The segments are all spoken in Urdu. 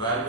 12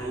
2,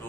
2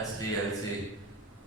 SDLC,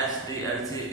SDLC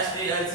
SDLC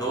2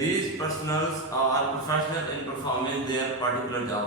these personals are professional in performing their particular job।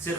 6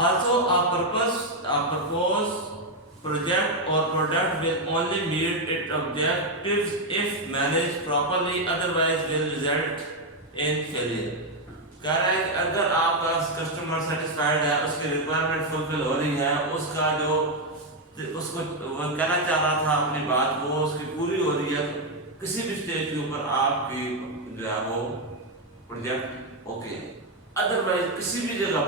Also a proposed project or product will only meet its objectives if managed properly, otherwise will result in failure। کہہ رہا ہے کہ اگر آپ کا کسٹمر سیٹسفائڈ ہے، اس کی ریکوائرمنٹ فلفل ہو رہی ہے، اس کا جو اس کو وہ کہنا چاہ رہا تھا اپنی بات وہ اس کی پوری ہو رہی ہے، کسی بھی اسٹیج کے اوپر آپ کی جو ہے وہ پروجیکٹ اوکے ہے۔ ادروائز کسی بھی جگہ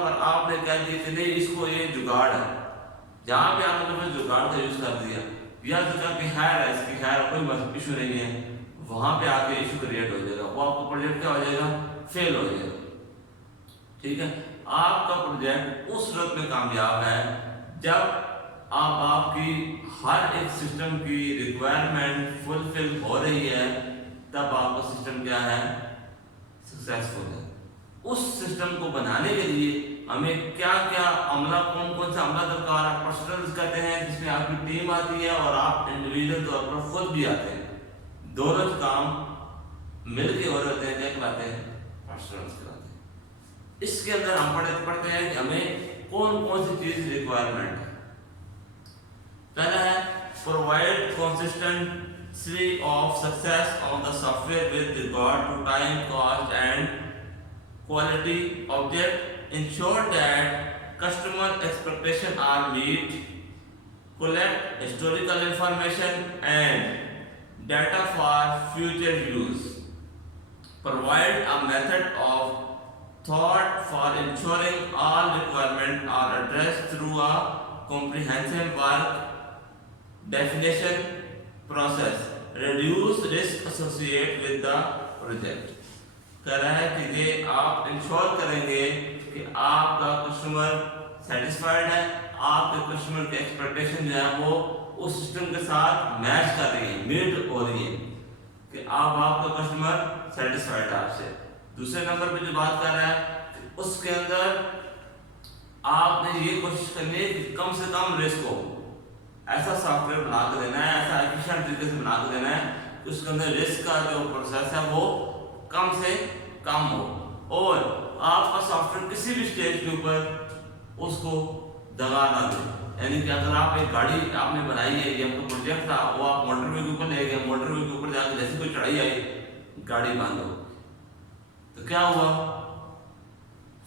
پر آپ نے کہہ دیا کہ نہیں اس کو یہ جگاڑ ہے، جہاں پہ آپ نے جگاڑ کا یوز کر دیا یا جگہ کی خیر ہے، اس کی خیر کوئی ایشو نہیں ہے، وہاں پہ آ کے ایشو کریٹ ہو جائے گا، وہ آپ کا پروجیکٹ کیا ہو جائے گا، فیل ہو جائے گا۔ ٹھیک ہے، آپ کا پروجیکٹ اس وقت میں کامیاب ہے جب آپ کی ہر ایک سسٹم کی ریکوائرمنٹ فلفل ہو رہی ہے، تب آپ کا سسٹم کیا ہے، سکسیسفل ہے۔ اس سسٹم کو بنانے کے لیے ہمیں کیا کیا عملہ، کون سے عملہ درکار ہے، پرسنلز کہتے ہیں جس میں آپ کی ٹیم آتی ہے اور آپ انڈیویجول طور پر خود بھی آتے ہیں، دونوں کام مل کے ہو رہے ہوتے ہیں، کیا کہلاتے ہیں، پرسنلز کہلاتے ہیں۔ اس کے اندر ہم پڑھتے ہیں کہ ہمیں کون سی چیز ریکوائرمنٹ ہے۔ پہلا ہے provide consistency of success of the software with regard to time, cost and quality. Object ensure that customer expectations are met. Collect historical information and data for future use. Provide a method of thought for ensuring all requirements are addressed through a comprehensive work definition process. Reduce risk associated with the project. کہہ رہا ہے کہ یہ آپ انشور کریں گے کہ آپ کا کسٹمر سیٹسفائڈ ہے، آپ کے کسٹمر کے ایکسپیکٹیشن جو ہے وہ اس سسٹم کے ساتھ میچ کر رہی ہے، میٹ ہو رہی ہے، کہ آپ کا کسٹمر سیٹسفائڈ ہے آپ سے۔ دوسرے نمبر پہ جو بات کر رہا ہے کہ اس کے اندر آپ نے یہ کوشش کرنی ہے کہ کم سے کم رسک ہو، ایسا سافٹ ویئر بنا کے دینا ہے، ایسا ایفیشینٹ طریقے سے بنا کے دینا ہے کہ اس کے اندر رسک کا جو پروسیس ہے وہ کم سے کم ہو، اور آپ کا سافٹ ویئر کسی بھی اسٹیج کے اوپر اس کو دگا نہ دے۔ یعنی کہ اگر آپ ایک گاڑی آپ نے بنائی ہے، یہ آپ کا پروجیکٹ تھا، وہ آپ موٹر وے کے اوپر لے گئے، موٹر وے کے اوپر جا کے جیسے کوئی چڑھائی آئی، گاڑی بند ہو، تو کیا ہوا،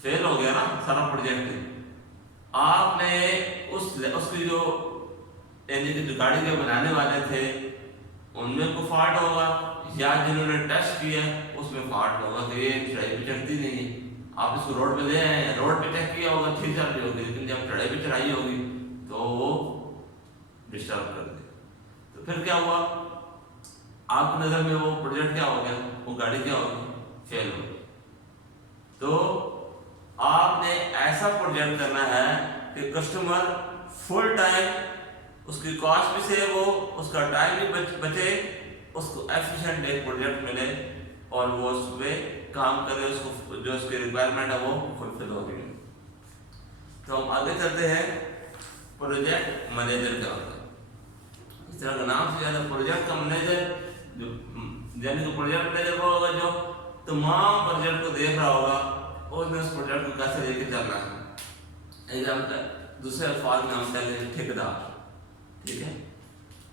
فیل ہو گیا نا سارا پروجیکٹ۔ آپ نے اس کی جو یعنی کہ جو گاڑی کے بنانے والے تھے ان میں کوئی فالٹ ہوگا، یا جنہوں نے ٹیسٹ کیا اس میں فالٹ ہوگا کہ یہ چڑھائی پہ چڑھتی نہیں ہے۔ آپ اس کو روڈ پہ لے آئے، روڈ پہ ٹیسٹ کیا ہوگا، ٹھیک چل رہی ہوگی، لیکن جب چڑھائی پہ چڑھائی ہوگی تو وہ ڈسٹرب کر دے، تو پھر کیا ہوا، آپ کی نظر میں وہ پروجیکٹ کیا ہو گیا، وہ گاڑی کیا ہوگی، فیل ہو گئی۔ تو آپ نے ایسا پروجیکٹ کرنا ہے کہ کسٹمر فل ٹائم، اس کی کاسٹ بھی سیو ہو، اس کا ٹائم بھی بچے، اس کو ایفیشینٹ ایک پروجیکٹ ملے اور وہ اس پہ کام کرے، اس کو جو اس کی ریکوائرمنٹ ہے وہ فلفل ہو گئی۔ تو ہم آگے چلتے ہیں، پروجیکٹ مینیجر کیا ہوتا ہے۔ اس طرح کا نام سے زیادہ پروجیکٹ کا مینیجر جو یعنی کہ پروجیکٹ مینیجر وہ ہوگا جو تمام پروجیکٹ کو دیکھ رہا ہوگا اور اس نے اس پروجیکٹ کو کیسے لے کے چل رہا ہے۔ دوسرے الفاظ میں ہم کہتے ہیں ٹھیکیدار۔ ٹھیک ہے،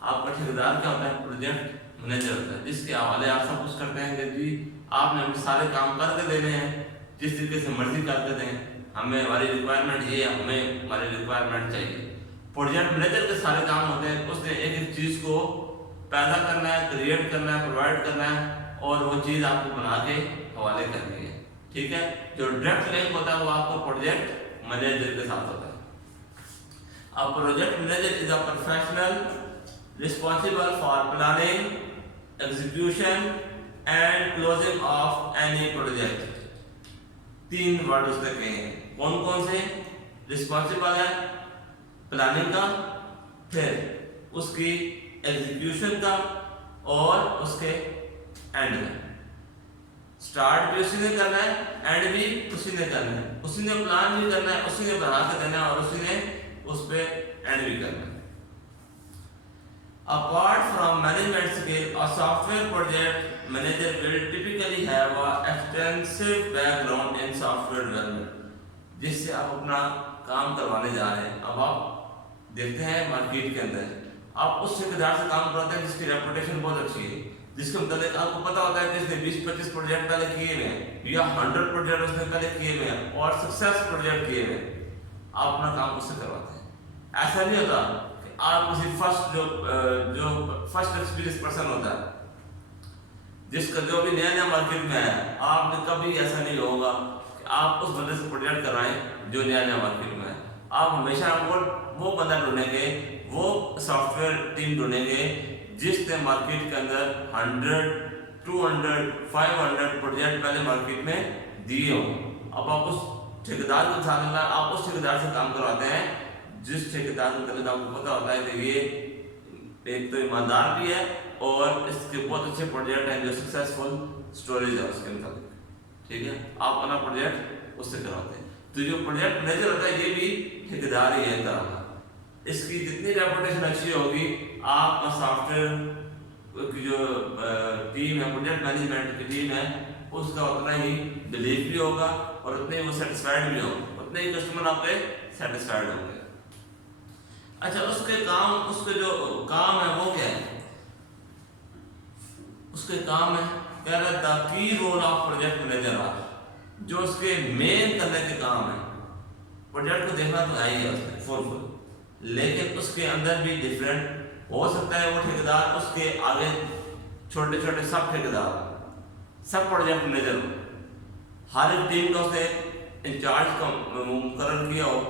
آپ کا ٹھیکیدار کیا ہوتا ہے، پروجیکٹ مینیجر ہوتا ہے، جس کے حوالے آپ سب کچھ کرتے ہیں کہ جی آپ نے ہمیں سارے کام کر کے دینے ہیں، جس طریقے سے مرضی کر کے دیں، ہمیں ہماری ریکوائرمنٹ یہ ہے، ہمیں ہماری ریکوائرمنٹ چاہیے۔ پروجیکٹ مینیجر کے سارے کام ہوتے ہیں، اس نے ایک ایک چیز کو پیدا کرنا ہے، کریٹ کرنا ہے، پرووائڈ کرنا ہے، اور وہ چیز آپ کو بنا کے حوالے کرنی ہے۔ ٹھیک ہے، جو ڈائریکٹ لنک ہوتا ہے وہ آپ کو پروجیکٹ مینیجر کے ساتھ ہوتا ہے۔ اب project manager is a professional responsible for planning, execution and closing of any project۔ تین ورڈ اس نے کہے ہیں، کون سے، رسپانسبل ہے پلاننگ کا، پھر اس کی ایگزیکیوشن کا، اور اس کے اینڈ کا۔ اسٹارٹ بھی اسی نے کرنا ہے، اینڈ بھی اسی نے کرنا ہے، اسی نے پلان بھی کرنا ہے، اسی نے بنا کے دینا ہے، اور اسی نے اس پہ اینڈ بھی کرنا ہے۔ Apart from management skill, a software project manager will typically have an extensive background in software development، جس سے آپ اپنا کام کروانے جا رہے ہیں۔ اب آپ دیکھتے ہیں مارکیٹ کے اندر آپ اس ٹھیکیدار سے کام کراتے ہیں جس کی ریپوٹیشن بہت اچھی ہے، جس کے متعلق آپ کو پتا ہوتا ہے کہ اس نے 20-25 پروجیکٹ پہلے کیے ہوئے ہیں یا 100 پروجیکٹ اس نے پہلے کیے ہوئے ہیں اور سکسیس پروجیکٹ کیے ہوئے ہیں، آپ اپنا کام اس سے کرواتے ہیں۔ ایسا نہیں ہوتا کہ آپ کسی جو فرسٹ ایکسپیرینس پرسن ہوتا ہے جس کا جو بھی نیا مارکیٹ میں ہے، آپ نے کبھی ایسا نہیں ہوگا کہ آپ اس بندے سے پروجیکٹ کرائیں جو نیا مارکیٹ میں ہے۔ آپ ہمیشہ وہ بندہ ڈھونڈیں گے، وہ سافٹ ویئر ٹیم ڈھونڈیں گے جس نے مارکیٹ کے اندر 100 200 500 پروجیکٹ پہلے مارکیٹ میں دیے ہوں۔ اب آپ اس ٹھیکیدار کو آپ اس ٹھیکیدار سے کام کرواتے ہیں جس ٹھیکیدار کے متعلق آپ کو پتا ہوتا ہے کہ یہ ایک تو ایماندار بھی ہے اور اس کے بہت اچھے پروجیکٹ ہیں جو سکسیسفل سٹوریج ہے اس کے متعلق، ٹھیک ہے، آپ اپنا پروجیکٹ اس سے کرواتے ہیں۔ تو جو پروجیکٹ مینیجر ہوتا ہے یہ بھی ٹھیکیدار ہی ہے طرح کا، اس کی جتنی ریپوٹیشن اچھی ہوگی آپ کا سافٹ ویئر کی جو ٹیم ہے، پروجیکٹ مینجمنٹ کی ٹیم ہے، اس کا اتنا ہی بلیف بھی ہوگا اور اتنے ہی وہ سیٹسفائڈ بھی ہوگا، اتنے ہی کسٹمر آپ پہ سیٹسفائڈ ہوں گے۔ اچھا، اس کے جو کام ہے وہ کیا ہے؟ اس کے کام ہے کہہ رہا ہے the key role of project manager are, جو اس کے مین کرنے کے کام ہے۔ پروجیکٹ کو دیکھنا تو ہے ہی ہے اس میں فل، لیکن اس کے اندر بھی ڈفرینٹ ہو سکتا ہے وہ ٹھیکیدار اس کے آگے چھوٹے چھوٹے سب ٹھیکیدار سب پروجیکٹ مینیجر ہو، ہر ایک ٹیم کا اس نے انچارج کا مقرر کیا ہو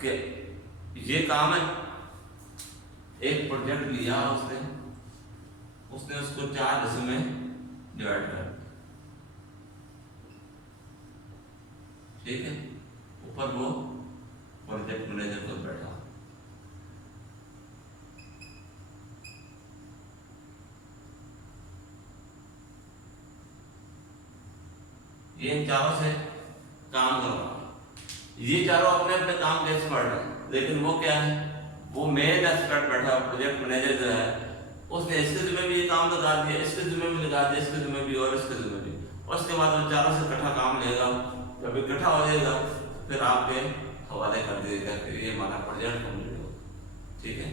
کہ یہ کام ہے۔ ایک پروجیکٹ لیا اس نے اس کو 4 حصوں میں ڈیوائڈ کر دیا، ٹھیک ہے، اوپر وہ پروجیکٹ مینیجر کو بیٹھا، یہ ان چاروں سے کام کروا، یہ چاروں اپنے اپنے کام کے ایکسپرٹ ہیں، لیکن وہ کیا ہے، وہ مین ایکسپرٹ بیٹھا پروجیکٹ مینیجر جو ہے، اس نے اس کے ذمہ بھی یہ کام لگا دیا، اس کے ذمہ بھی لگا دیا، اس کے ذمہ بھی اور اس کے ذمہ بھی، اور اس کے بعد وہ چاروں سے اکٹھا کام لے گا، جب اکٹھا ہو جائے گا پھر آپ کے حوالے کر دے گا کہ یہ ہمارا پروجیکٹ کمپلیٹ ہو، ٹھیک ہے۔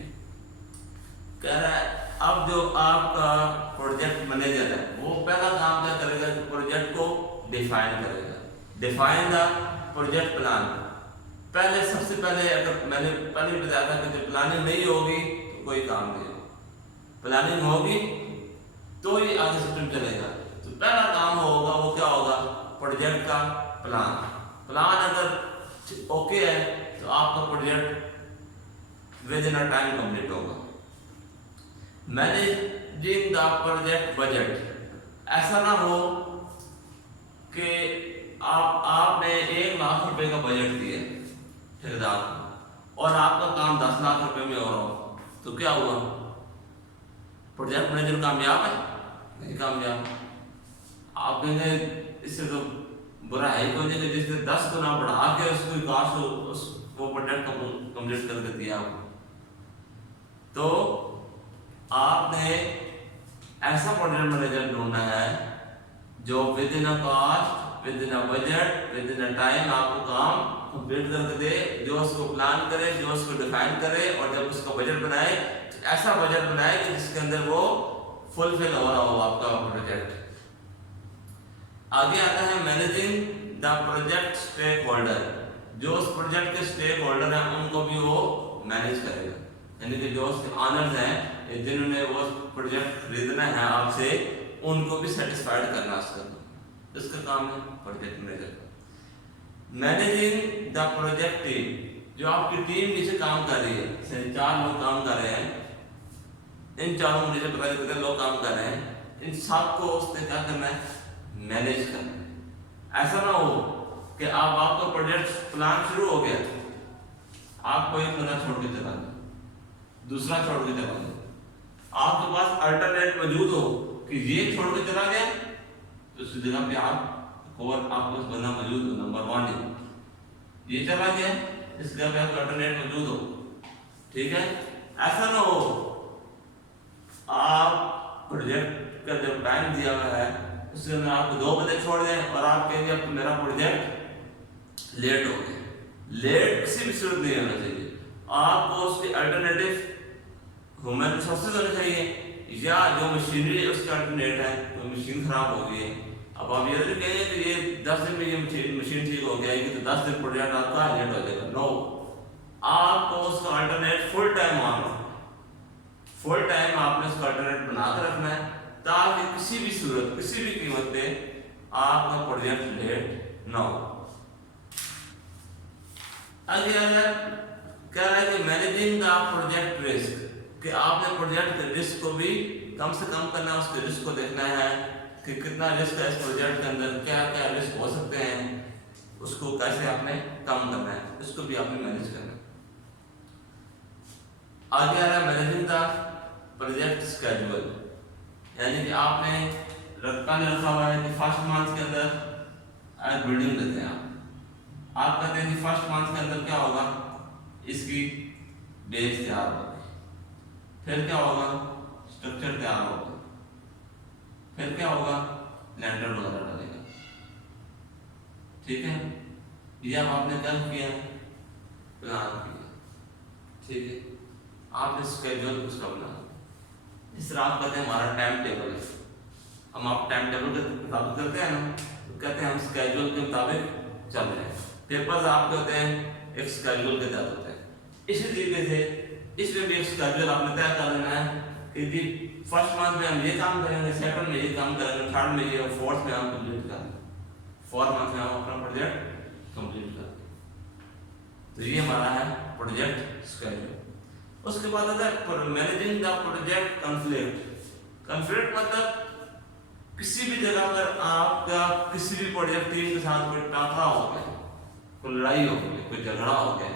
کہہ رہا ہے اب جو آپ کا پروجیکٹ مینیجر ہے وہ پہلا کام کیا کرے گا کہ پروجیکٹ کو ڈیفائن کرے گا، ڈیفائن دا پروجیکٹ پلان۔ پہلے سب سے پہلے اگر میں نے پہلے بتایا تھا کہ جب پلاننگ نہیں ہوگی تو کوئی کام نہیں ہوگا، پلاننگ ہوگی تو ہی آگے سسٹم چلے گا۔ تو پہلا کام ہوگا وہ کیا ہوگا، پروجیکٹ کا پلان۔ پلان اگر اوکے ہے تو آپ کا project with in time complete ہوگا۔ مینیجنگ دا پروجیکٹ بجٹ، ایسا نہ ہو کہ آپ نے 1 لاکھ روپے کا بجٹ دیا ٹھیکیدار کو اور آپ کا کام 10 لاکھ روپے میں ہو رہا ہو، تو کیا ہوا، پروجیکٹ مینیجر کامیاب ہے؟ نہیں کامیاب۔ آپ کہیں گے اس سے تو برا ہے ہی کوئی نہیں کہ جس نے 10 گنا بڑھا کے اس کو کاش وہ پروجیکٹ کو کمپلیٹ کر کے دیا ہو۔ تو آپ نے ایسا پروجیکٹ مینیجر ڈھونڈنا ہے جو with in cost, with in budget, with in time آپ کو کام کمپلیٹ کر کے دے، جو اس کو پلان کرے، جو اس کو ڈیفائن کرے، اور جب اس کا بجٹ بنائے تو ایسا بجٹ بنائے کہ جس کے اندر وہ فلفل ہو رہا ہو آپ کا پروجیکٹ۔ آگے آتا ہے managing the project stake holder, جو اس پروجیکٹ کے اسٹیک ہولڈر ہیں ان کو بھی وہ مینیج کرے گا، یعنی کہ جو اس کے آنرز ہیں جنہوں نے وہ پروجیکٹ خریدنا ہے آپ سے، ان کو بھی سیٹسفائڈ کرنا اس کا کام ہے پروجیکٹ مینیجر کا۔ مینیجنگ دا پروجیکٹ ٹیم، جو آپ کی ٹیم نیچے کام کر رہی ہے، 4 لوگ کام کر رہے ہیں، ان 4 مجھے پتا نہیں کتنے لوگ کام کر رہے ہیں، ان سب کو اس نے کیا کرنا ہے، مینیج کرنا ہے۔ ایسا نہ ہو کہ آپ کا پروجیکٹ پلان شروع ہو گیا، آپ کو ایک بندہ چھوڑ کے چلا گیا، دوسرا چھوڑ کے چلا گیا، آپ کے پاس الٹرنیٹ موجود ہو کہ یہ چھوڑ کے چلا گیا تو اس جگہ پہ آپ کو پاس بندہ موجود ہو، نمبر 1 یہ چلا گیا، اس جگہ پہ آپ کا الٹرنیٹ موجود ہو، ٹھیک ہے۔ ایسا نہ ہو آپ پروجیکٹ کا جب ٹائم دیا ہوا ہے اس کے اندر آپ کو 2 بندے چھوڑ دیں اور آپ کہیں گے اب میرا پروجیکٹ لیٹ ہو گیا۔ لیٹ کسی بھی صورت نہیں ہونا چاہیے، آپ کو اس کے الٹرنیٹو ہیومن ریسورسز ہونے چاہیے یا جو مشینری اس کا الٹرنیٹ ہے، کوئی مشین خراب ہو گئی ہے، اب آپ یہ نہیں کہیں گے کہ یہ 10 دن میں یہ مشین ٹھیک ہو گیا ہے تو 10 دن پروجیکٹ آپ کا لیٹ ہو جائے گا. نو، آپ کو اس کا الٹرنیٹ فل ٹائم آن رکھنا ہے، فل ٹائم آپ نے اس کا الٹرنیٹ بنا کے رکھنا ہے تاکہ کسی بھی صورت کسی بھی قیمت پہ آپ کا پروجیکٹ لیٹ نہ ہو. آگے کہہ رہا ہے کہ مینیجنگ دا پروجیکٹ رسک، کہ آپ نے پروجیکٹ کے رسک کو بھی کم سے کم کرنا ہے، اس کے رسک کو دیکھنا ہے کہ کتنا رسک ہے اس پروجیکٹ کے اندر، کیا کیا رسک ہو سکتے ہیں، اس کو کیسے آپ نے کم کرنا ہے، اس کو بھی آپ نے مینیج کرنا ہے. آگے آ رہا ہے مینیجنگ دا پروجیکٹ اسکیجول، یعنی کہ آپ نے رکھا ہوا ہے کہ فرسٹ منتھ کے اندر بلڈنگ لیتے ہیں، آپ کہتے ہیں کہ فرسٹ منتھ کے اندر کیا ہوگا، اس کی بیس تیار ہوگی، پھر کیا ہوگا، اسٹرکچر تیار ہوگا، پھر کیا ہوگا، لینڈر وغیرہ ڈالے گا. ٹھیک ہے، یہ اب آپ نے کیا کیا، پلان کیا. ٹھیک ہے، آپ نے اسکیجول اس کا بنا، اس طرح آپ کہتے ہیں ہمارا ٹائم ٹیبل ہے. ہم آپ ٹائم ٹیبل کے مطابق کرتے ہیں نا، تو کہتے ہیں ہم اسکیجول کے مطابق چل رہے ہیں. پیپرز آپ کے ہوتے ہیں ایک اسکیجول کے تحت ہوتے ہیں. اسی طریقے سے اس میں بھی ایک اسکیجول آپ نے طے کر لینا ہے کہ جی فرسٹ منتھ میں ہم یہ کام کریں گے، سیکنڈ میں یہ کام کریں گے، تھرڈ میں یہ، فورتھ میں ہم کمپلیٹ کریں گے، فورتھ منتھ میں ہم اپنا پروجیکٹ کمپلیٹ کریں گے. تو یہ ہمارا ہے پروجیکٹ اسکیجول. اس کے بعد آتا ہے managing the project conflict. Conflict مطلب کسی بھی جگہ پر آپ کا کسی بھی پروجیکٹ ٹیم کے ساتھ کوئی ٹاکرا ہو گیا، کوئی لڑائی ہو گئی، کوئی جھگڑا ہو گیا،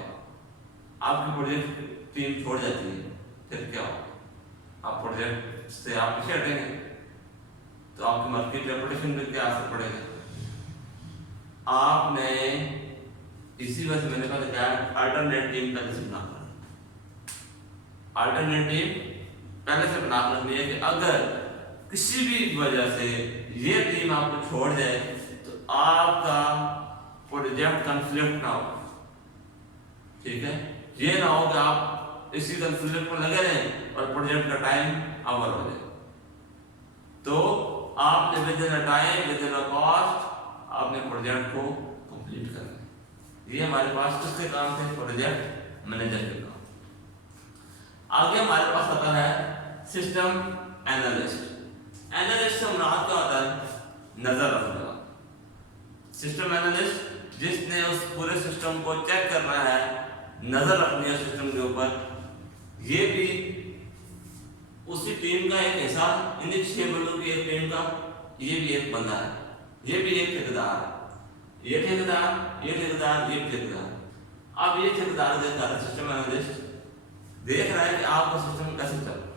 آپ کی پروجیکٹ ٹیم چھوڑ جاتی ہے، پھر کیا ہوگا، آپ پروجیکٹ سے آپ پیچھے ہٹیں گے تو آپ کی مارکیٹ ریپوٹیشن پہ کیا اثر پڑے گا. آپ نے اسی وجہ سے میں نے کہا کہ الٹرنیٹ ٹیم پہلے سے بنا کر، الٹرنیٹ ٹیم پہلے سے بنا کر رکھنی ہے کہ اگر کسی بھی وجہ سے یہ ٹیم آپ کو چھوڑ جائے تو آپ کا پروجیکٹ کنفلکٹ نہ ہو. ٹھیک ہے، یہ نہ ہو کہ آپ اسی کنفلکٹ میں لگے رہیں اور پروجیکٹ کا ٹائم اوور ہو جائے. تو آپ نے ودن a time within a cost آپ نے پروجیکٹ کو کمپلیٹ کرنا ہے. یہ ہمارے پاس کس کے کام تھے، پروجیکٹ مینیجر کے کام. آگے ہمارے پاس آتا ہے سسٹم اینالسٹ. اینالسٹ سے مراد کیا ہوتا ہے، نظر رکھنے والا. سسٹم اینالسٹ جس نے اس پورے سسٹم کو چیک کرنا ہے، نظر رکھنی ہے سسٹم کے اوپر. یہ بھی اسی ٹیم کا ایک حصہ، ان 6 بندوں کی ایک ٹیم کا یہ بھی ایک بندہ ہے، یہ بھی ایک ٹھیکیدار ہے. یہ ٹھیکیدار، یہ ٹھیکیدار، یہ ٹھیکیدار. اب یہ ٹھیکیدار دیکھ رہا ہے، سسٹم اینالسٹ دیکھ رہا ہے کہ آپ کا سسٹم کیسے چل رہا ہے،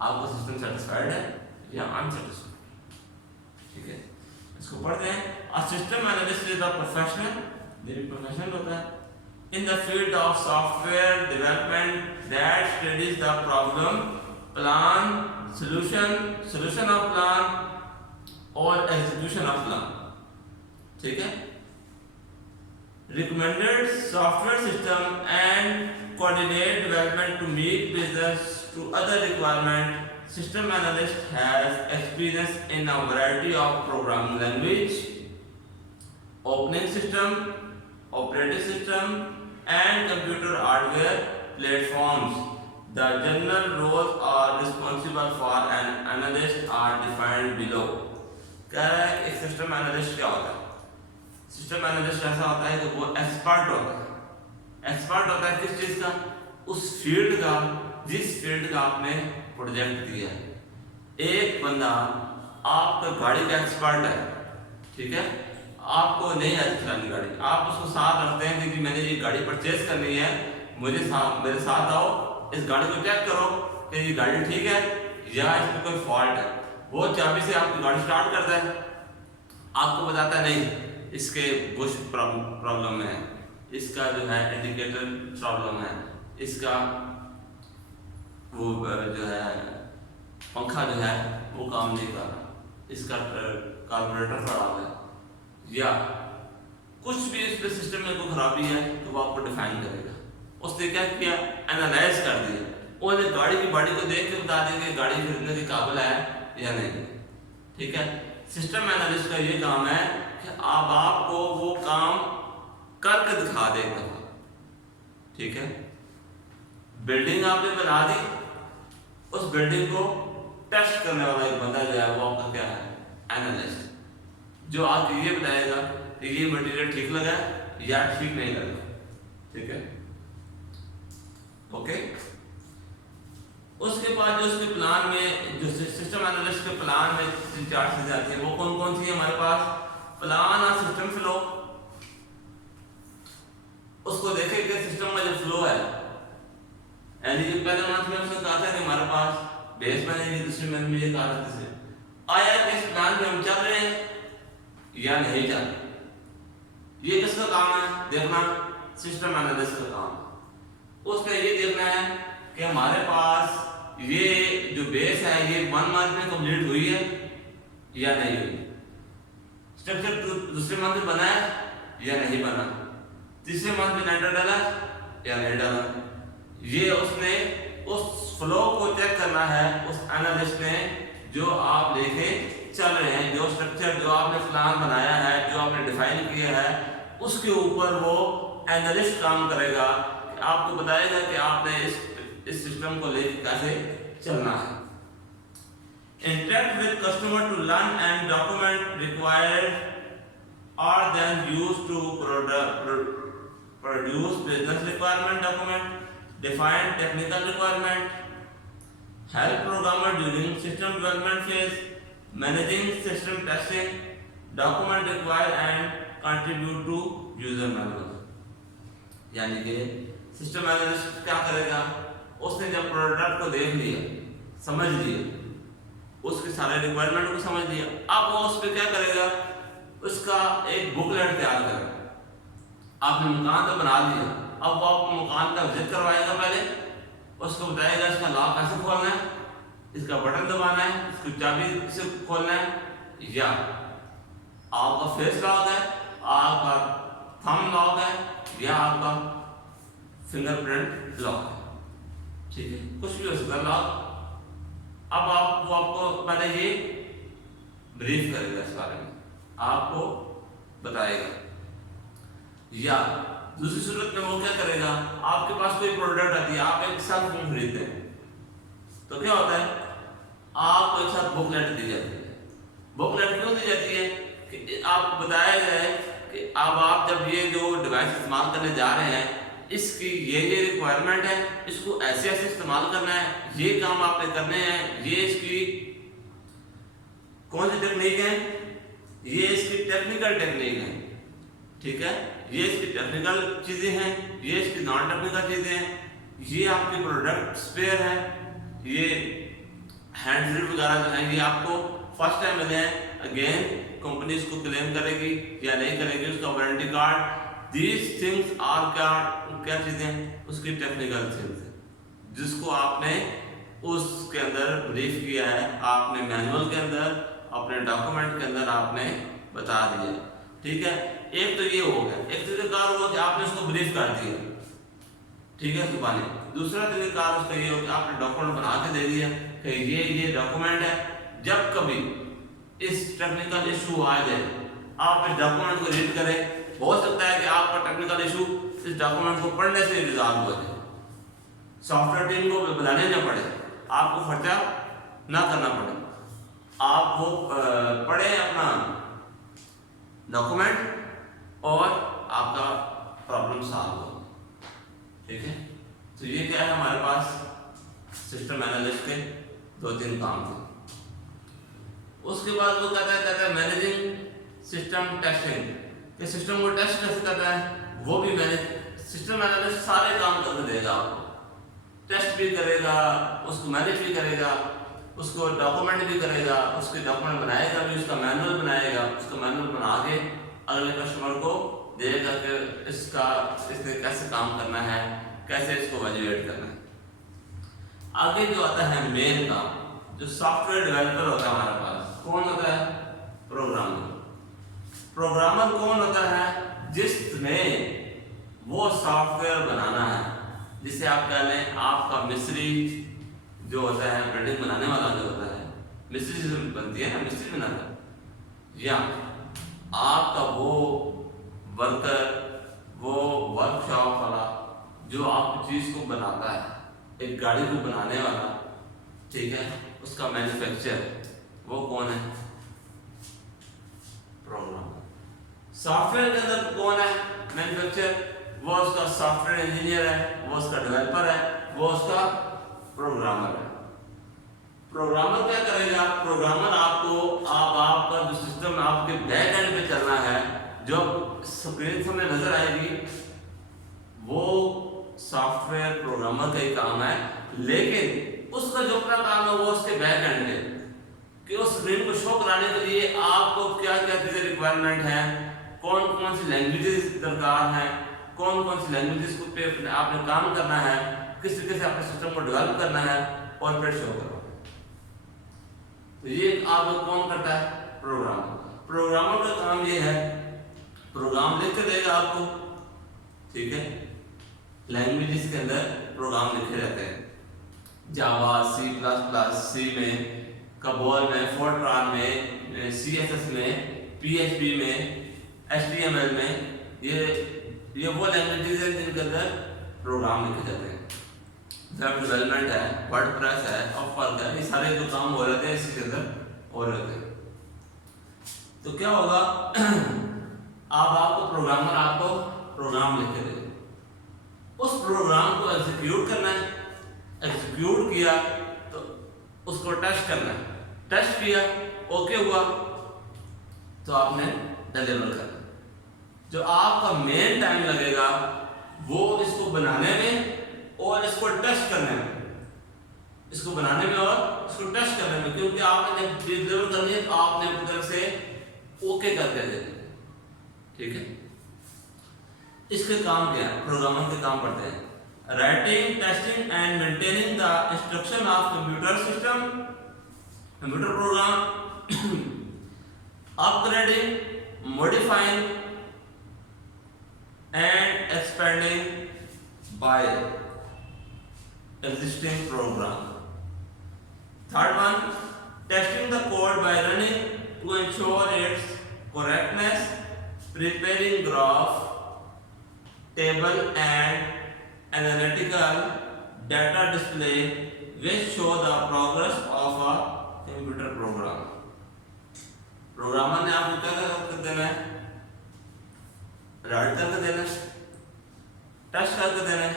آپ کا سسٹم سیٹسفائیڈ ہے یا ان سیٹسفائیڈ. ٹھیک ہے، اس کو پڑھتے ہیں. System analyst is a professional, یہ بھی پروفیشنل ہوتا ہے in the field of software development that studies the problem, plan, solution of plan or execution of plan. ٹھیک ہے، recommended software system and coordinate development to meet business to other requirement. System analyst has experience in a variety of programming language, operating system, operating system and computer hardware platforms. The general roles are responsible for an analyst are defined below. کہہ رہا ہے ایک سسٹم اینالسٹ کیا ہوتا ہے. سسٹم اینالسٹ ایسا ہوتا ہے کہ وہ ایکسپرٹ ہوتا ہے. ایکسپرٹ ہوتا ہے کس چیز کا، اس فیلڈ کا جس فیلڈ کا آپ نے پروجیکٹ دیا ہے. ایک بندہ آپ کا گاڑی کا ایکسپرٹ ہے، ٹھیک ہے، آپ کو نہیں آتی چلانی گاڑی، آپ اس کو ساتھ رکھتے ہیں کہ میں نے یہ گاڑی پرچیز کرنی ہے، مجھے میرے ساتھ آؤ، اس گاڑی کو چیک کرو کہ یہ گاڑی ٹھیک ہے یا اس میں کوئی فالٹ ہے. وہ چابی سے آپ کی گاڑی سٹارٹ کرتا ہے، آپ کو بتاتا ہے نہیں اس کے بش پرابلم ہے، اس کا جو ہے انڈیکیٹر پرابلم ہے، اس کا وہ جو ہے پنکھا جو ہے وہ کام نہیں کر رہا، اس کا کاربوریٹر خراب ہے، یا کچھ بھی اس پہ سسٹم میں کوئی خرابی ہے تو وہ آپ کو ڈیفائن کرے گا. اس نے کیا کیا، اینالائز کر دیا، اور گاڑی کی باڈی کو دیکھ کے بتا دیں کہ گاڑی خریدنے کے قابل ہے یا نہیں. ٹھیک ہے. سسٹم اینالسٹ کا یہ کام ہے کہ آپ کو وہ کام کر کے دکھا دے ایک دفعہ. ٹھیک ہے. بلڈنگ آپ نے بنا دی, اس بلڈنگ کو ٹیسٹ کرنے والا ایک بندہ جو ہے وہ آپ کا کیا ہے, اینالسٹ, جو آپ کو یہ بتائے گا کہ یہ مٹیریل ٹھیک لگا یا ٹھیک نہیں لگا. ٹھیک ہے. اوکے. اس کے بعد جو اس کے پلان میں, جو سسٹم اینالسٹ کے پلان میں 3-4 چیزیں آتی ہیں, وہ کون کون سی ہیں ہمارے پاس؟ پلان اور سسٹم فلو. اس کو دیکھیں کہ سسٹم کا جو فلو ہے, یعنی جو پہلے منتھ میں اس نے کہا تھا کہ ہمارے پاس بیس میں نہیں, دوسرے منتھ میں یہ کہا تھا جسے آیا کہ اس پلان پہ ہم چل رہے ہیں یا نہیں چل رہے. یہ کس کا کام ہے دیکھنا؟ سسٹم اینالسٹ کا کام. اس نے یہ دیکھنا ہے کہ ہمارے پاس یہ جو بیس ہے یہ 1 منتھ میں کمپلیٹ ہوئی ہے یا نہیں ہوئی. اسٹرکچر دوسرے منتھ میں بنا ہے یا نہیں بنا, تیسرے منتھ میں لینڈر ڈالا یا نہیں ڈالا. یہ اس نے اس فلو کو چیک کرنا ہے, اس اینالسٹ نے, جو آپ لے کے چل رہے ہیں, جو اسٹرکچر جو آپ نے پلان بنایا ہے, جو آپ نے ڈیفائن کیا ہے, اس کے اوپر وہ اینالسٹ کام کرے گا. آپ کو بتائے گا کہ آپ نے اس سسٹم کو لے کے کیسے چلنا ہے. Interact with customer to learn and document required are then used to produce business requirement document, define technical requirement, help programmer during system development phase, managing system testing, document required and contribute to user manual. یعنی کہ سسٹم اینالسٹ کیا کرے گا؟ اس نے جب پروڈکٹ کو دیکھ لیا, سمجھ لیا, اس کے سارے ریکوائرمنٹ کو سمجھ لیا, اب وہ اس پہ کیا کرے گا؟ اس کا ایک بک لیٹ تیار کرے گا. آپ نے مکان تو بنا لیا, اب وہ آپ کو مکان کا وزٹ کروائے گا. پہلے اس کو بتائے گا اس کا لاک کیسے کھولنا ہے, اس کا بٹن دبانا ہے, اس کو چابی سے کھولنا ہے, یا آپ کا فیس لاک ہے, آپ کا تھم لاک ہے, یا آپ کا فنگر پرنٹ لاک ہے. ٹھیک ہے, کچھ بھی ہو سکتا ہے لاک. اب آپ کو پہلے یہ بریف کرے گا, اس بارے میں آپ کو بتائے گا. یا دوسری صورت میں وہ کیا کرے گا؟ آپ کے پاس کوئی پروڈکٹ آتی ہے, آپ ایک سیل فون خریدتے ہیں, تو کیا ہوتا ہے, آپ کو ایک ساتھ بک لیٹ دی جاتی ہے. بک لیٹ کیوں دی جاتی ہے؟ کہ آپ کو بتایا گیا ہے کہ اب آپ جب یہ جو ڈیوائس استعمال کرنے جا رہے ہیں, اس کی یہ ریکوائرمنٹ ہے, اس کو ایسے ایسے استعمال کرنا ہے, یہ کام آپ نے کرنے ہیں, یہ اس کی کون سی ٹیکنیک ہے, یہ اس کی ٹیکنیکل ٹیکنیک ہے. ٹھیک ہے, یہ اس کی ٹیکنیکل چیزیں ہیں, یہ اس کی نان ٹیکنیکل چیزیں ہیں, یہ آپ کے پروڈکٹ اسپیئر ہے, یہ ہینڈ فری وغیرہ جو ہیں یہ آپ کو فرسٹ ٹائم ملے ہیں. اگین کمپنی اس کو کلیم کرے گی یا نہیں کرے گی, اس کا warranty card, these things are کیا چیزیں ہیں, اس کی ٹیکنیکل تھنگس ہیں, جس کو آپ نے اس کے اندر بریف کیا ہے, آپ نے مینول کے اندر, اپنے ڈاکومنٹ کے اندر آپ نے بتا دیا. ٹھیک ہے, ایک تو یہ ہو گیا, ایک طریقہ کار ہوا کہ آپ نے اس کو بریف کر دیا. ٹھیک ہے, زبانی. دوسرا طریقہ کار اس کا یہ ہو کہ آپ نے ڈاکومنٹ بنا کے دے دیا کہ یہ ڈاکومنٹ ہے, جب کبھی اس ٹیکنیکل ایشو آ جائے آپ اس ڈاکومنٹ کو ریڈ کریں. ہو سکتا ہے کہ آپ کا ٹیکنیکل ایشو اس ڈاکومنٹ کو پڑھنے سے ریزالو ہو جائے, سافٹ ویئر ٹیم کو بلانے نہ پڑے, آپ کو خرچہ نہ کرنا پڑے, آپ وہ پڑھیں اپنا ڈاکومنٹ اور آپ کا پرابلم سالو ہو. ٹھیک ہے, تو یہ کیا ہے ہمارے پاس سسٹم اینالسٹ کے 2-3 کام تھے. اس کے بعد وہ کہتا ہے مینیجنگ سسٹم ٹیسٹنگ, کہ سسٹم کو ٹیسٹ کیسے کرتا ہے, وہ بھی سسٹم اینالسٹ سارے کام کرنے دے گا. آپ کو ٹیسٹ بھی کرے گا, اس کو مینیج بھی کرے گا, اس کو ڈاکومنٹ بھی کرے گا, اس کے ڈاکومنٹ بنائے گا بھی, اس کا مینول بنائے گا, اس کا مینول بنا کے اگلے کسٹمر کو دے گا کہ اس نے کیسے کام کرنا ہے, کیسے اس کو ایویلویٹ کرنا ہے. آگے جو آتا ہے مین کام, جو سافٹ ویئر ڈیولپر ہوتا ہے ہمارے پاس, کون ہوتا ہے؟ پروگرامر. پروگرامر کون ہوتا ہے؟ جس نے وہ سافٹ ویئر بنانا ہے, جسے آپ کہہ لیں آپ کا مستری جو ہوتا ہے، بلڈنگ بنانے والا جو ہوتا ہے، مستری سے بنتی ہے نا، مستری بناتا ہے، یا آپ کا وہ ورکر، وہ ورک شاپ والا جو آپ چیز کو بناتا ہے، ایک گاڑی کو بنانے والا، ٹھیک ہے، اس کا مینوفیکچر، وہ کون ہے؟ پروگرامر۔ سافٹ ویئر کے اندر کون ہے مینوفیکچر؟ وہ اس کا سافٹ ویئر انجینئر ہے، وہ اس کا ڈیولپر ہے، وہ اس کا پروگرامر ہے۔ پروگرامر کیا کرے گا؟ پروگرامر آپ کو آپ کا جو سسٹم آپ کے بیک اینڈ پہ چلنا ہے، جو اسکرین سے نظر آئے گی، وہ سافٹ ویئر پروگرامر کا ہی کام ہے، لیکن اس کا جو اپنا کام ہے وہ اس کے بیک اینڈ ہے کہ اس اسکرین کو شو کرانے کے لیے آپ کو کیا کیا چیزیں ریکوائرمنٹ ہیں، کون کون سی لینگویجز درکار ہیں، کون کون سی لینگویجز کو پہ آپ نے کام کرنا ہے، کس طریقے سے اپنے سسٹم کو ڈیولپ کرنا ہے اور پھر شو کرنا۔ تو یہ آپ کو کون کرتا ہے؟ پروگرامر۔ پروگرامر کا کام یہ ہے، پروگرام لکھ کے دے گا آپ کو، ٹھیک ہے، لینگویجز کے اندر پروگرام لکھے جاتے ہیں، جاوا، سی پلس پلس، سی میں، کبول میں، فورٹران میں، سی ایس ایس میں، پی ایچ پی میں، ایچ ٹی ایم ایل میں، یہ وہ لینگویجز ہیں جن کے اندر پروگرام لکھے جاتے ہیں۔ ویب ڈیولپمنٹ ہے، ورڈ پریس ہے، اپ ورک ہے، یہ سارے جو کام ہو رہے ہیں اسی کے اندر ہو رہے ہیں۔ تو کیا ہوگا؟ آپ کو پروگرامر آپ کو پروگرام لکھ کے دے گا، اس پروگرام کو ایگزیکیوٹ کرنا ہے، ایگزیکیوٹ کیا تو اس کو ٹیسٹ کرنا ہے، ٹیسٹ کیا اوکے ہوا تو آپ نے ڈیلیور کرنا۔ جو آپ کا مین ٹائم لگے گا وہ اس کو بنانے میں اور اس کو ٹیسٹ کرنے میں، اس کو بنانے میں اور اس کو ٹیسٹ کرنے میں، کیونکہ آپ نے جب ڈیلیور کرنی ہے تو آپ نے اپنی طرف سے اوکے کر کے دے دیں، ٹھیک ہے۔ اس کے کام کیا ہے؟ پروگرامر کے کام پڑھتے ہیں۔ Writing, testing and maintaining the instruction of computer system, computer program, upgrading, modifying and expanding by existing program. Third one, testing the code by running to ensure its correctness, preparing graph, table and analytical data display which show the progress of a computer program. Programmer نے آپ کو کیا کر دینا ہے؟ رائٹ کر کے دینا ہے، ٹیسٹ کر کے دینا ہے،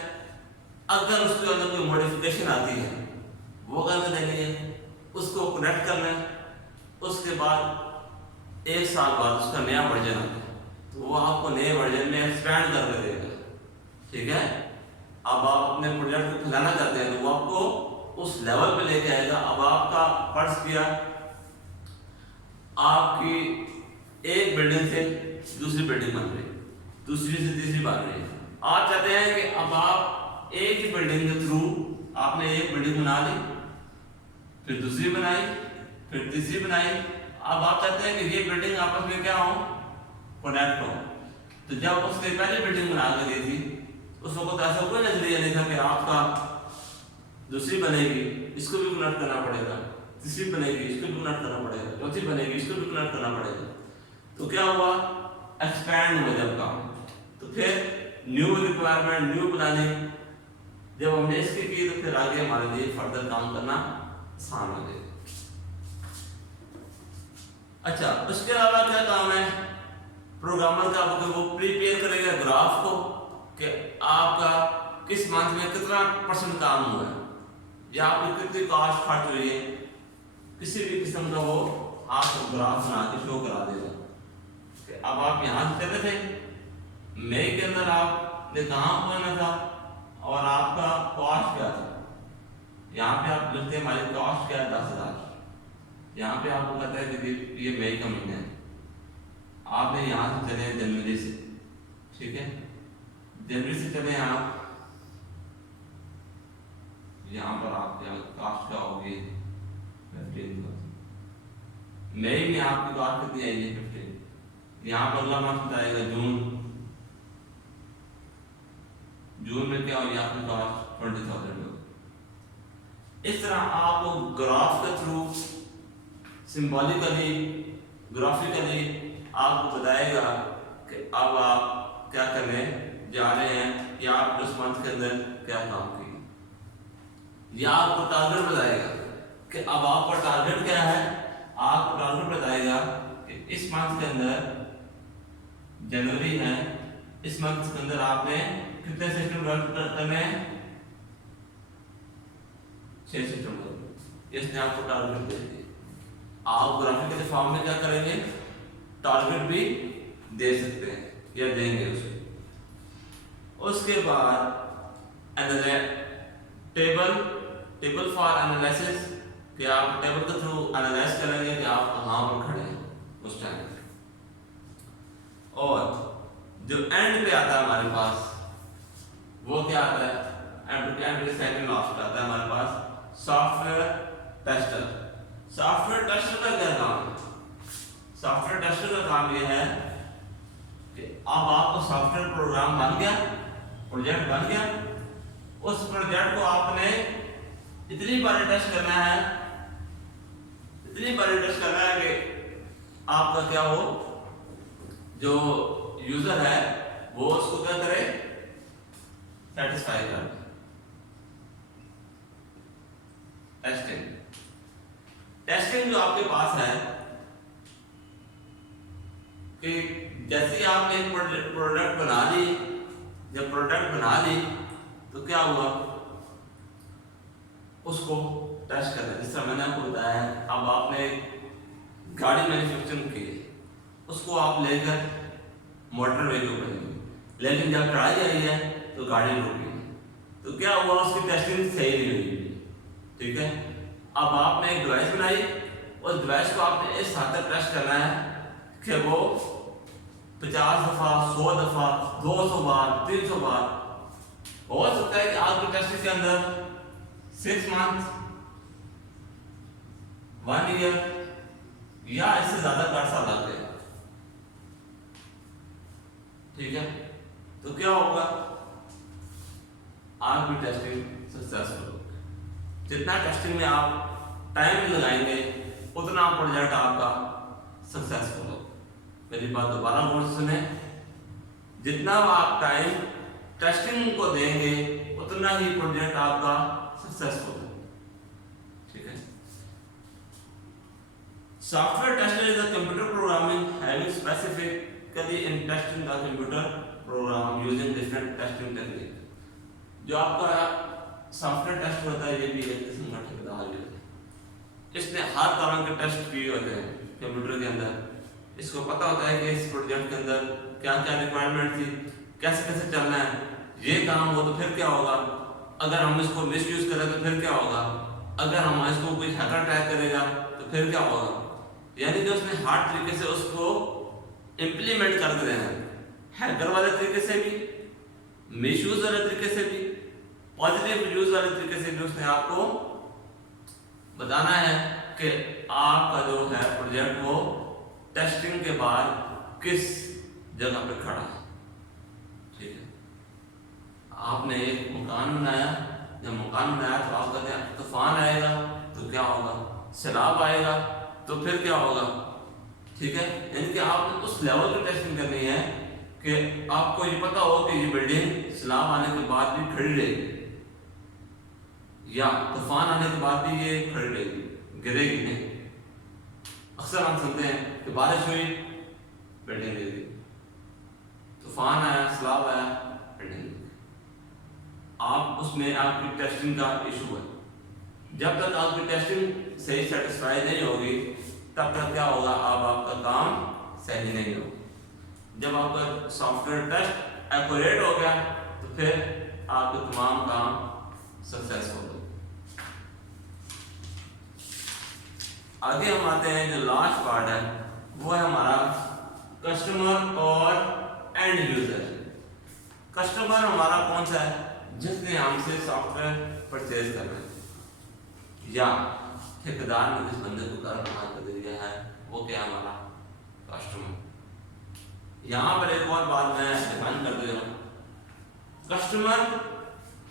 اگر اس کے اندر کوئی موڈیفیکیشن آتی ہے وہ کر کے دینی ہے، اس کو کنیکٹ کرنا ہے، اس کے بعد 1 سال بعد اس کا نیا ورژن آتا ہے تو وہ آپ کو نئے ورژن میں ایکسپینڈ کر کے دے گا، ٹھیک ہے۔ اب آپ اپنے پروجیکٹ کو پھیلانا چاہتے ہیں تو وہ آپ کو اس لیول پہ لے کے آئے گا۔ اب آپ کا فرض کیا آپ کی ایک بلڈنگ سے دوسری بلڈنگ بن رہی، دوسری سے تیسری بن رہی ہے، آپ چاہتے ہیں کہ اب آپ ایک ہی بلڈنگ کے تھرو آپ نے ایک بلڈنگ بنا لی، پھر دوسری بنائی، پھر تیسری بنائی، اب آپ چاہتے ہیں کہ یہ بلڈنگ آپس میں کیا ہو؟ کنیکٹ ہو۔ تو جب اس نے پہلی بلڈنگ بنا کے دی تھی اس وقت ایسا کوئی نظریہ نہیں تھا کہ آپ کا دوسری بنے گی اس کو بھی کنیکٹ کرنا پڑے گا، تیسری بنے گی اس کو بھی کنیکٹ کرنا پڑے گا، چوتھی بنے گی اس کو بھی کنیکٹ کرنا پڑے گا۔ تو کیا ہوا؟ ایکسپینڈ ہوا جب کام، تو پھر نیو ریکوائرمنٹ، نیو پلاننگ جب ہم نے اس کی تو پھر آگے ہمارے لیے فردر کام کرنا آسان ہو جائے۔ اچھا، اس کے علاوہ کیا کام ہے پروگرامر کا؟ وہ پریپیئر کرے گا گراف کو کہ آپ کا کس منتھ میں کتنا پرسنٹ کام ہوا ہے یا آپ کی کتنی کاسٹ خرچ ہوئی ہے، کسی بھی قسم کا وہ آپ کو گراف بنا کے شو کرا دے گا کہ اب آپ یہاں سے چلے تھے، مئی کے اندر آپ نے کہاں پہنچنا تھا اور آپ کا کاسٹ کیا تھا۔ یہاں پہ آپ لکھتے ہیں ہماری کاسٹ کیا ہے 10,000، یہاں پہ آپ کو کہتا ہے کہ یہ مئی کا مہینہ ہے، آپ نے یہاں سے چلے جنوری سے، ٹھیک ہے، جنوری سے چلے آپ یہاں پر آپ کی کاسٹ کیا ہوگی 15,000، مئی میں آپ کی کاسٹ کتنی آئی ہے 15، یہاں پر اگلا منتھ آئے گا جون میں کیا کیا ہو، یہ آپ کی کاسٹ 20,000 ہو. اس طرح آپ کو گراف کے تھرو سمبولیکلی گرافیکلی آپ کو بتائے گا کہ اب آپ کیا کرنے جا رہے ہیں یا آپ اس منتھ کے اندر کیا کام کیے. یا آپ کو ٹارگیٹ بتائے گا کہ اب آپ کا ٹارگیٹ کیا ہے. آپ کو ٹارگیٹ بتائے گا کہ اس منتھ کے اندر جنوری ہے، اس منتھ کے اندر آپ نے کتنے سسٹم ڈیولپ کرنے ہیں، 6 سسٹم ڈیولپ. اس نے آپ کو ٹارگیٹ دے دیا. آپ گرافیکل فارم میں کیا کریں گے، ٹارگیٹ بھی دے سکتے ہیں یا دیں گے اس کو. اس کے بعد ٹیبل فار انالیسس کہ آپ ٹیبل کے تھرو انالائز کریں گے کہ آپ کہاں پر کھڑے ہیں اس ٹائم. اور جو اینڈ پہ آتا ہے ہمارے پاس وہ کیا آتا ہے، اینڈ پہ سیکنڈ لاسٹ آتا ہے ہمارے پاس software tester. Software tester کا کیا کام ہے؟ سافٹ ویئر ٹیسٹر کا کام یہ ہے کہ اب آپ کو سافٹ ویئر پروگرام بن گیا، پروجیکٹ بن گیا. اس پروجیکٹ کو آپ نے اتنی بار ٹیسٹ کرنا ہے، اتنی بار ٹیسٹ کرنا ہے کہ آپ کا کیا ہو، جو یوزر ہے وہ اس کو کیا کرے، سیٹسفائی کر. ٹیسٹنگ جو آپ کے پاس ہے کہ جیسے آپ نے ایک پروڈکٹ بنا لی، جب پروڈکٹ بنا لی تو کیا ہوا، اس کو ٹیسٹ کرنا. جس طرح میں نے آپ کو بتایا ہے، اب آپ نے گاڑی مینوفیکچرنگ کی، اس کو آپ لے کر موٹر وے کے اوپر گئے، لیکن جب ٹرائی آئی ہے تو گاڑی رک گئی. تو کیا ہوا، اس کی ٹیسٹنگ صحیح نہیں ہوئی. ٹھیک ہے، اب آپ نے ایک ڈیوائس بنائی، اس ڈیوائس کو آپ نے اس حد تک ٹیسٹ کرنا ہے کہ وہ 50 دفعہ، 100 دفعہ، 200 بار، 300 بار. ہو سکتا ہے کہ آپ کی ٹیسٹنگ کے اندر 6 منتھ، 1 ایئر یا اس سے زیادہ کا عرصہ لگ گئے. ٹھیک ہے، تو کیا ہوگا، آپ کی ٹیسٹنگ سکسیسفل ہوگی. جتنا ٹیسٹنگ میں آپ ٹائم لگائیں گے اتنا پروجیکٹ آپ کا سکسیسفل ہوگا. میری بات دوبارہ غور سے سنیں، جتنا آپ ٹائم ٹیسٹنگ کو دیں گے اتنا ہی پروجیکٹ آپ کا سکسیسفل ہوگا. ٹھیک ہے. Software tester is a computer programming having specifically in testing the computer program using different testing techniques. جو آپ کا سافٹ ویئر ٹیسٹ ہوتا ہے یہ بھی ایک قسم کا ٹھیکیدار ہوتا ہے. اس نے ہر طرح کے ٹیسٹ کیے ہوتے ہیں کمپیوٹر کے اندر. اس کو پتہ ہوتا ہے کہ اس پروجیکٹ کے اندر کیا کیا ریکوائرمنٹ تھی، کیسے کیسے چلنا ہے، یہ کام ہو تو پھر کیا ہوگا، اگر ہم اس کو مس یوز کریں تو پھر کیا ہوگا، اگر ہم اس کو کوئی ہیکر ٹریک کرے گا تو پھر کیا ہوگا. یعنی کہ اس نے ہر طریقے سے اس کو امپلیمنٹ کر دے ہیں، ہیکر والے طریقے سے بھی، مس یوز والے طریقے سے بھی، پازیٹیو یوز والے طریقے سے بھی. اس نے آپ کو بتانا ہے کہ آپ کا جو ہے پروجیکٹ وہ ٹیسٹنگ کے بعد کس جگہ پہ کھڑا ہے. ٹھیک ہے، آپ نے ایک مکان بنایا، جب مکان بنایا تو آپ کہتے ہیں طوفان آئے گا تو کیا ہوگا، سیلاب آئے گا تو پھر کیا ہوگا. ٹھیک ہے، یعنی کہ آپ نے اس لیول کی ٹیسٹنگ کرنی ہے کہ آپ کو یہ پتا ہو کہ یہ بلڈنگ سیلاب آنے کے بعد بھی کھڑی رہے گی یا طوفان آنے کے بعد بھی یہ کھڑی رہے گی، گرے گی نہیں. اکثر ہم سنتے ہیں کہ بارش ہوئی بلڈنگ گر گئی، طوفان آیا، سیلاب آیا، بلڈنگ گر گئی. آپ اس میں آپ کی ٹیسٹنگ کا ایشو ہے. جب تک آپ کی ٹیسٹنگ صحیح سیٹسفائی نہیں ہوگی تب تک کیا ہوگا، آپ کا کام صحیح نہیں ہوگا. جب آپ کا سافٹ ویئر ٹیسٹ ایکوریٹ ہو گیا تو پھر آپ کے تمام کام سکسیسفل ہو. آگے ہم آتے ہیں، جو لاسٹ پارٹ ہے وہ ہے ہمارا کسٹمر اور اینڈ یوزر. کسٹمر ہمارا کون سا ہے، جس نے ہم سے سافٹ ویئر پرچیز کرنا ہے یا ٹھیکیدار نے جس بندے کو کام کر دیا ہے وہ کیا ہمارا کسٹمر. یہاں پر ایک اور بات میں ڈیفائن کر دے رہا ہوں. Customer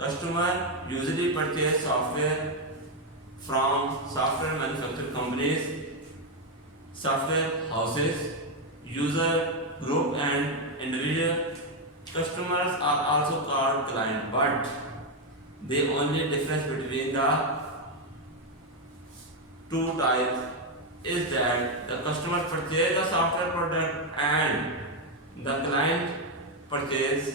Customer usually purchase software from software manufacturing companies, software houses, user group and individual. Customers are also called client, but the only difference between the two types is that the customer purchase the software product and the client purchase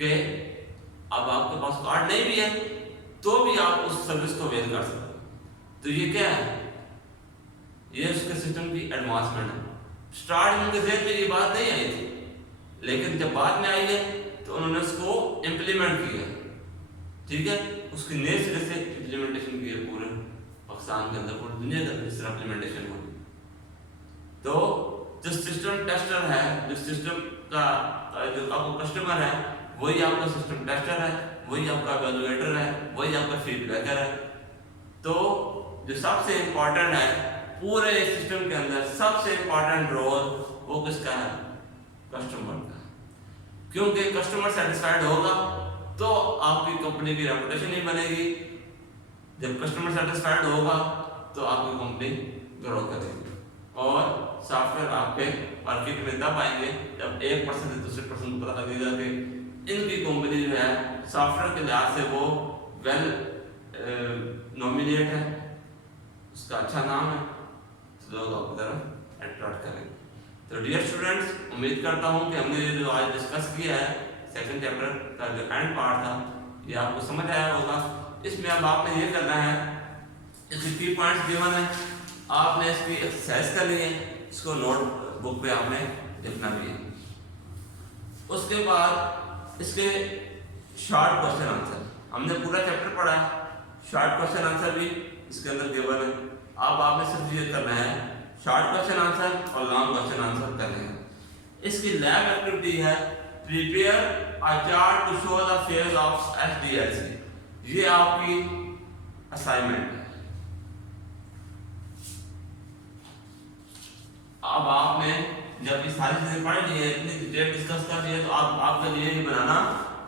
کہ اب آپ کے پاس کارڈ نہیں بھی ہے تو بھی آپ اس سروس کو اویل کر سکتے ہیں۔ تو یہ کیا ہے؟ یہ اس کے سسٹم کی ایڈوانسمنٹ ہے۔ اسٹارٹ کے ذہن میں یہ بات نہیں آئی تھی، لیکن جب بعد میں آئی ہے تو انہوں نے اس کو امپلیمنٹ کیا، ٹھیک ہے، اس کی نئے سرے سے امپلیمنٹیشن کی ہے پورے پاکستان کے اندر، پوری دنیا کے اندر اس طرح امپلیمنٹیشن ہوگی۔ تو جو سسٹم ٹیسٹر ہے، جو سسٹم کا جو آپ کا کسٹمر ہے، وہی آپ کا سسٹم ٹیسٹر ہے، وہی آپ کا ایویلویٹر ہے، وہی آپ کا فیڈ بیکر ہے۔ تو جو سب سے امپورٹنٹ ہے پورے سسٹم کے اندر، سب سے امپورٹنٹ رول وہ کس کا ہے؟ کسٹمر کا ہے، کیونکہ کسٹمر سیٹسفائیڈ ہوگا تو آپ کی کمپنی کی ریپوٹیشن ہی بنے گی۔ جب کسٹمر سیٹسفائیڈ ہوگا تو آپ کی کمپنی گرو کرے گی، اور سافٹ ویئر آپ کے مارکیٹ میں تب آئیں گے جب 1% سے دوسرے پرسن کو پتہ لگے گا کہ ان کی کمپنی جو ہے سافٹ ویئر کے لحاظ سے وہ ویل نومینیٹ ہے، اس کا اچھا نام ہے، تو لوگ آپ کی طرف اٹریکٹ کریں گے۔ تو ڈیئر اسٹوڈنٹس، امید کرتا ہوں کہ ہم نے جو آج ڈسکس کیا ہے سیکنڈ چیپٹر کا جو اینڈ پارٹ تھا، یہ آپ کو سمجھ آیا ہوگا۔ اس میں اب آپ نے یہ کرنا ہے، اس کی کی پوائنٹس گیون ہے، آپ نے اس کی ایکسرسائز کرنی ہے، اس کو نوٹ بک پہ آپ نے لکھنا بھی ہے۔ اس کے بعد اس کے شارٹ کوشچن آنسر، ہم نے پورا چیپٹر پڑھا ہے، شارٹ کوشچن آنسر بھی اس کے اندر گیون ہے۔ اب آپ نے صرف یہ کرنا ہے شارٹ کوشچن آنسر اور لانگ کوشچن آنسر کرنے ہیں۔ اس کی لیب ایکٹیویٹی ہے prepare a chart to show the phase of SDLC، یہ آپ کی اسائنمنٹ ہے۔ اب آپ نے جب یہ ساری چیزیں پڑھ لی ہے، اتنی ڈیٹیل ڈسکس کر لی ہے، تو آپ کے لیے یہ بنانا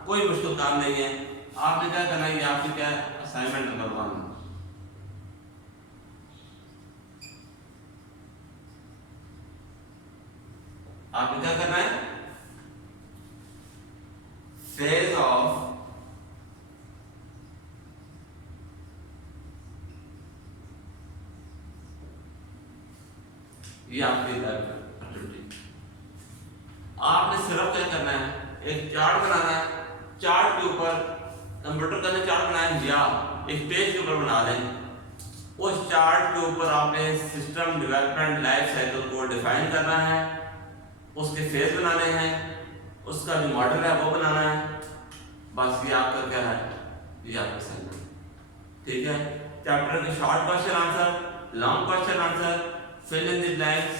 کوئی مشکل کام نہیں ہے۔ آپ نے کیا کرنا ہے، یہ آپ کی کیا اسائنمنٹ نمبر 1 ہے۔ آپ نے کیا کرنا ہے، فیز آف یہ آپ کی ایکٹیویٹی۔ آپ نے صرف کیا کرنا ہے، ایک چارٹ بنانا ہے، چارٹ کے اوپر کمپیوٹر کا نے چارٹ بنایا یا ایک پیج کے اوپر بنا لیں، اس چارٹ کے اوپر آپ نے سسٹم ڈیولپمنٹ لائف سائیکل کو ڈیفائن کرنا ہے، اس کے فیز بنانے ہیں، اس کا جو ماڈل ہے وہ بنانا ہے، بس یہ آپ کا کیا ہے، یہ آپ کا اسائنمنٹ، ٹھیک ہے۔ چیپٹر کے short question answer, long question answer, fill in the blanks,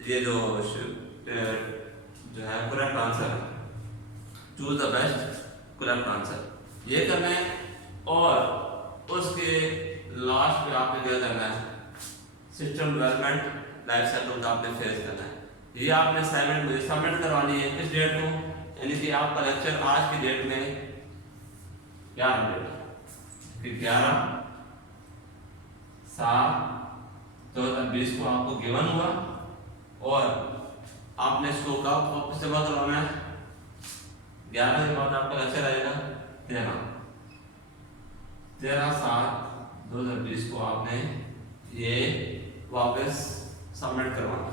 یہ جو ہے correct answer, choose the best correct answer, یہ کرنا ہے۔ اور اس کے لاسٹ پہ آپ نے کیا کرنا ہے، سسٹم ڈیولپمنٹ لائف سائیکل کا آپ نے فیس کرنا ہے۔ یہ آپ نے اسائنمنٹ مجھے سبمٹ کروانی ہے کس ڈیٹ کو، یعنی کہ آپ کا لیکچر آج کی ڈیٹ میں 11/7/2020 کو آپ کو گیون ہوا، اور آپ نے اس کو کب واپس جمع کروانا ہے، 11 کے بعد آپ کا لیکچر آئے گا 13/7/2020 کو آپ نے یہ واپس سبمٹ کروانا ہے،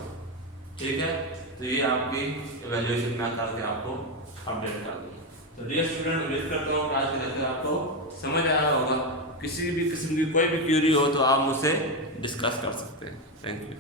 ٹھیک ہے۔ تو یہ آپ کی ایویلیویشن میں کر کے آپ کو اپڈیٹ کر دوں۔ تو ڈیئر اسٹوڈنٹ، امید کرتا ہوں کہ آج کے لیکچر آپ کو سمجھ آیا ہوگا۔ کسی بھی قسم کی کوئی بھی کیوری ہو تو آپ مجھ سے ڈسکس کر سکتے ہیں۔ Thank you.